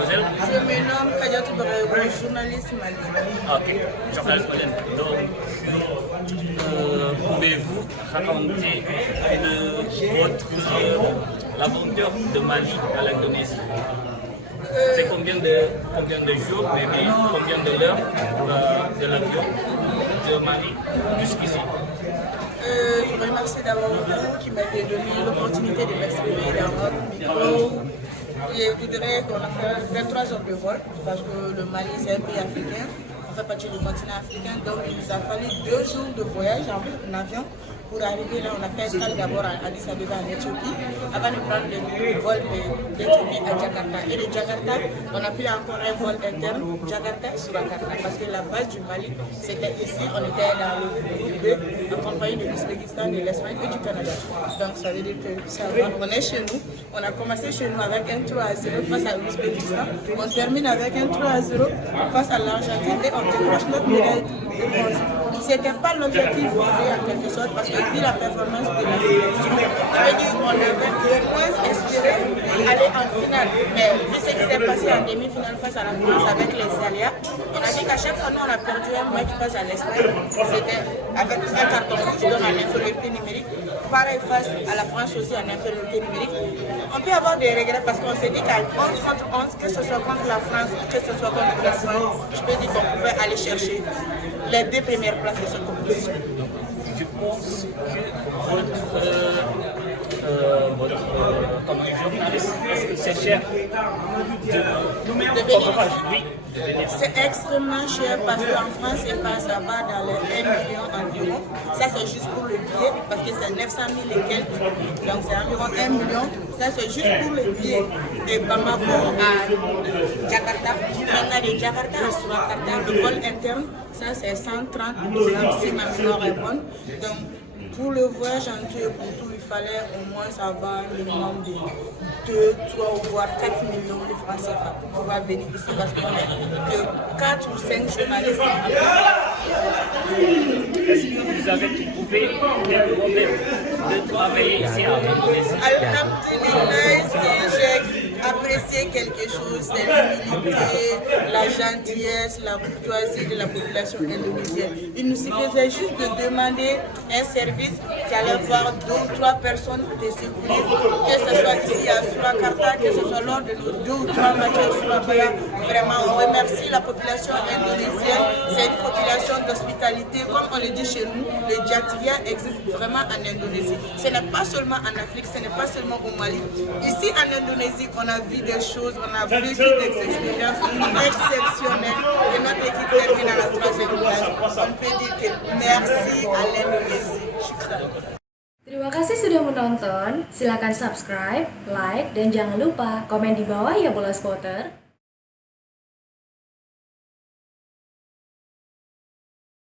mademoiselle? Je me nomme Kadiatou Barayou, journaliste malienne. Ok, journaliste malienne. Donc, pouvez-vous raconter l'aventure de Mali à l'Indonésie? C'est combien de jours, combien de l'heure de l'avion de Mali jusqu'ici? Je remercie d'abord vous qui m'avez donné l'opportunité de m'exprimer dans votre micro. Je voudrais qu'on a fait 23 heures de vol parce que le Mali c'est un pays africain, on fait partie du continent africain, donc il nous a fallu 2 jours de voyage en avion. Pour arriver là, on a fait escale d'abord à Addis Abeba en Éthiopie, avant de prendre le vol d'Éthiopie à Jakarta. Et de Jakarta, on a pris encore un vol interne, Jakarta-Surakarta, parce que la base du Mali, c'était ici, on était dans le groupe 2, accompagné de l'Ouzbékistan, de l'Espagne et du Canada. Donc ça veut dire que ça va, on est chez nous, on a commencé chez nous avec un 3-0 face à l'Ouzbékistan, on termine avec un 3-0 face à l'Argentine et on décroche notre médaille de bronze. Ce n'était pas l'objectif visé en quelque sorte parce que vu la performance de la sélection, on avait au moins espéré aller en finale. Mais vu ce qui s'est passé en demi-finale face à la France avec les aléas, on a dit qu'à chaque fois nous on a perdu un match face à l'Espagne, c'était avec un carton rouge dans l'infériorité numérique. Pareil face à la France aussi en infériorité numérique. On peut avoir des regrets parce qu'on s'est dit qu'à 11 contre 11, que ce soit contre la France ou que ce soit contre l'Espagne, je peux dire qu'on pouvait aller chercher les 2 premières places de cette compétition. Je pense que votre comme journaliste, c'est cher de venir. C'est extrêmement cher parce qu'en France, ça va dans les 1 million environ. Ça, c'est juste pour le billet parce que c'est 900 000 et quelques. Donc, c'est environ 1 million. Ça, c'est juste pour le billet de Bamako à Jakarta. Maintenant, de Jakarta à Surakarta, le vol interne, ça, c'est 130 si ma mémoire est bonne. Donc, pour le voyage en tout et pour tout, il fallait au moins avoir un minimum de 2, 3 ou voire 4 millions de francs CFA pour pouvoir venir ici parce qu'on est que 4 ou 5 journalistes. Est-ce que vous avez trouvé des problèmes de travailler ici à l'Indonésie? J'ai apprécié quelque chose, c'est l'humilité, la gentillesse, la courtoisie de la population indonésienne. Il nous suffisait juste de demander un service qui allait voir 2 ou 3 personnes de secourir, que ce soit ici à Surakarta, que ce soit lors de nos 2 ou 3 matchs à Surabaya. Vraiment, on remercie la population indonésienne. C'est une population d'hospitalité. Comme on le dit chez nous, le Jatiria existe vraiment en Indonésie. Ce n'est pas seulement en Afrique, ce n'est pas seulement au Mali. Ici en Indonésie, on a vu des choses, on a vécu des expériences exceptionnelles. Et notre équipe termine à la 3e place. On peut dire que merci à l'Indonésie. Terima kasih sudah menonton. Silakan subscribe, like, dan jangan lupa komen di bawah ya bola spotter.